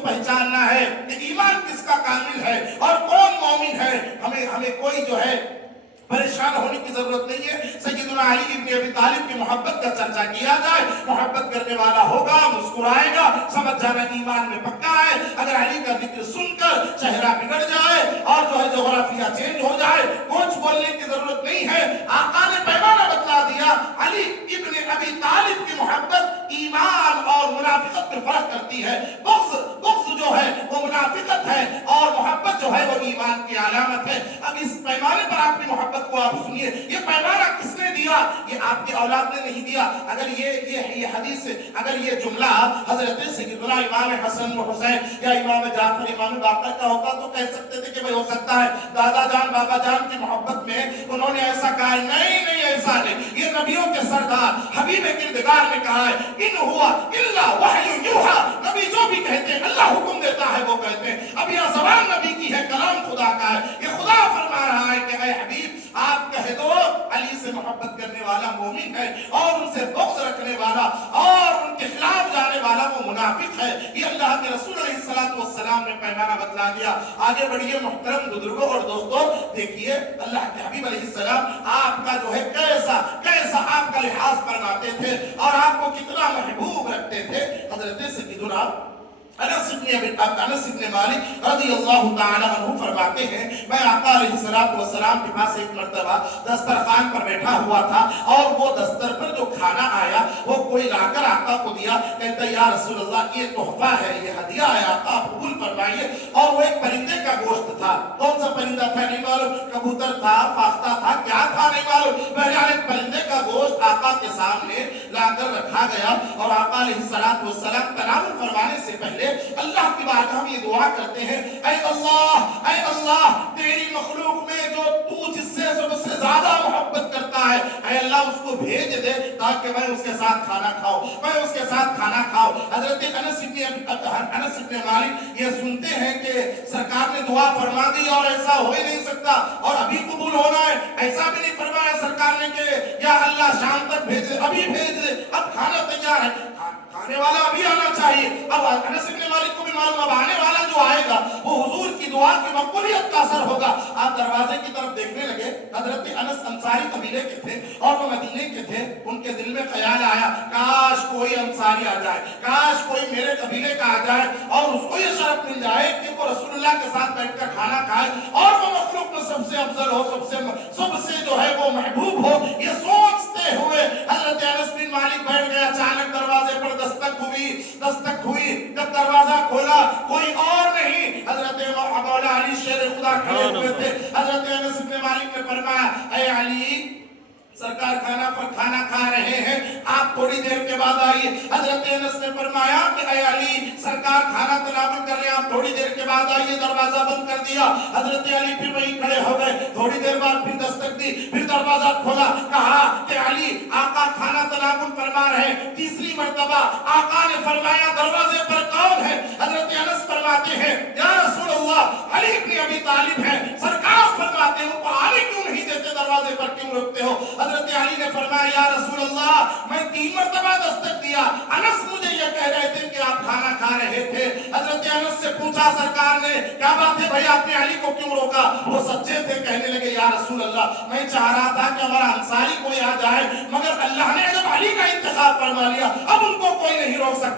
کو پہچاننا ہے کہ ایمان کس کا کامل ہے اور کون مومن ہے. ہمیں کوئی جو ہے پریشان ہونے کی ضرورت نہیں ہے. سیدنا علی ابن ابی طالب کی محبت کا چرچا کیا جائے, محبت کرنے والا ہوگا, مسکرائے گا, سمجھ جانا ایمان میں پکا ہے. اگر علی کا ذکر سن کر چہرہ بگڑ جائے اور جو ہے جغرافیہ چینج ہو جائے, کچھ بولنے کی ضرورت نہیں ہے. آقا نے پیمانہ بتلا دیا, علی ابن ابی طالب کی محبت ایمان اور منافقت میں فرق کرتی ہے. بغض جو ہے وہ منافقت ہے اور محبت جو ہے وہ ایمان کی علامت ہے. اب اس پیمانے پر آپ کی محبت کو آپ سنیے. یہ پیمانہ کس نے دیا؟ یہ آپ کی اولاد نے نہیں دیا. اگر یہ حدیث, اگر یہ جملہ حضرت سیدنا امام حسن و حسین یا امام جعفر امام باقر کا ہوتا تو کہہ سکتے تھے کہ بھئی ہو سکتا ہے دادا جان بابا جان کی محبت میں انہوں نے ایسا کہا. نہیں ایسا نہیں. یہ نبیوں کے سردار حبیب کردگار نے کہا ہے, ان ہوا الا وحی یوحا. نبی جو بھی کہتے ہیں اللہ حکم دیتا ہے وہ کہتے ہیں. اب یہ زبان نبی کی ہے, کلام خدا کا ہے. یہ خدا فرما رہا ہے کہ اے حبیب آپ کہہ دو علی سے محبت کرنے والا مومن ہے اور ان سے بغض رکھنے والا اور ان کے خلاف جانے والا وہ منافق ہے. یہ اللہ کے رسول علیہ السلام نے پیمانہ بتلا دیا. آگے بڑھیے محترم بزرگوں اور دوستوں, دیکھیے اللہ کے حبیب علیہ السلام آپ کا جو ہے کیسا آپ کا لحاظ فرماتے تھے اور آپ کو کتنا محبوب رکھتے تھے. حضرت سیدنا انس ابن مالک رضی اللہ تعالی عنہ فرماتے ہیں, میں آقا علیہ السلام کے پاس ایک مرتبہ دسترخوان پر بیٹھا ہوا تھا اور وہ دستر پر جو کھانا آیا وہ کوئی لا کر آقا کو دیا. کہتا ہے یا رسول اللہ یہ تحفہ ہے, یہ ہدیہ ہے, آقا قبول فرمائیے. اور وہ ایک پرندے کا گوشت تھا. کون سا پرندہ تھا نہیں معلوم, کبوتر تھا, فاختہ تھا, کیا تھا نہیں معلوم. بہرحال ایک پرندے کا گوشت آقا کے سامنے لا کر رکھا گیا اور آقا علیہ السلام تناول فرمانے سے پہلے اللہ کی بارگاہ میں یہ دعا کرتے ہیں, اے اللہ تیری مخلوق میں جو تو جس سے سب سے زیادہ محبت کرتا ہے, اے اللہ اس کو بھیج دے تاکہ میں اس کے ساتھ کھانا کھاؤں. حضرت انس ابن مالک یہ سنتے ہیں کہ سرکار نے دعا فرما دی اور ایسا ہو ہی نہیں سکتا اور ابھی قبول ہونا ہے. ایسا بھی نہیں فرمایا سرکار نے کہ یا اللہ شام تک بھیج دے, ابھی بھیج دے, اب کھانا تیار ہے, کھانے والا ابھی آنا چاہیے. اب انس ابن مالک کو بھی معلوم اب آنے والا جو آئے گا وہ حضور کی دعا کی مقبولیت کا اثر ہوگا. آپ دروازے کی طرف دیکھنے لگے. حضرت انس انصاری قبیلے کے تھے اور وہ مدینے کے تھے. ان کے دل میں خیال آیا کاش کوئی انصاری آ جائے, کاش کوئی میرے قبیلے کا آ جائے اور اس کو یہ شرف مل جائے کہ وہ رسول اللہ کے ساتھ بیٹھ کر کھانا کھائے اور وہ مخلوق میں سب سے افضل ہو, سب سے جو ہے وہ محبوب ہو. یہ سوچتے ہوئے حضرت انس بن مالک بیٹھ گئے. اچانک دروازے پر دستک ہوئی. جب دروازہ کھولا کوئی اور نہیں, حضرت مولا علی شیر خدا کھڑے ہوئے تھے. حضرت انس بن مالک نے فرمایا اے علی سرکار کھانا کھا رہے ہیں, آپ تھوڑی دیر کے بعد آئیے. حضرت انس نے فرمایا کہ اے علی سرکار کھانا تناول کر رہے ہیں, آپ تھوڑی دیر کے بعد آئیے. دروازہ بند کر دیا. حضرت علی پھر وہیں کھڑے ہو گئے. تھوڑی دیر بعد پھر دستک دی, پھر دروازہ کھولا. کہا کہ علی آقا کھانا تناول فرما رہے ہیں. تیسری مرتبہ آقا نے فرمایا دروازے پر کون ہے؟ حضرت انس فرماتے ہیں یا رسول اللہ علی ابن ابی طالب ہے. سرکار فرماتے ہیں ان کو آنے کیوں نہیں دیتے, دروازے پر کیوں روکتے ہو؟ حضرت علی نے فرمایا یا رسول اللہ میں 3 مرتبہ دستک دیا, انس مجھے یہ کہہ رہے تھے کہ آپ کھانا کھا رہے تھے. حضرت انس سے پوچھا سرکار نے کیا بات ہے بھائی آپ نے علی کو کیوں روکا؟ وہ سچے تھے, کہنے لگے یا رسول اللہ میں چاہ رہا تھا کہ ہمارا انصاری کوئی آ جائے مگر اللہ نے جب علی کا انتخاب فرما لیا اب ان کو کوئی نہیں روک سکتا.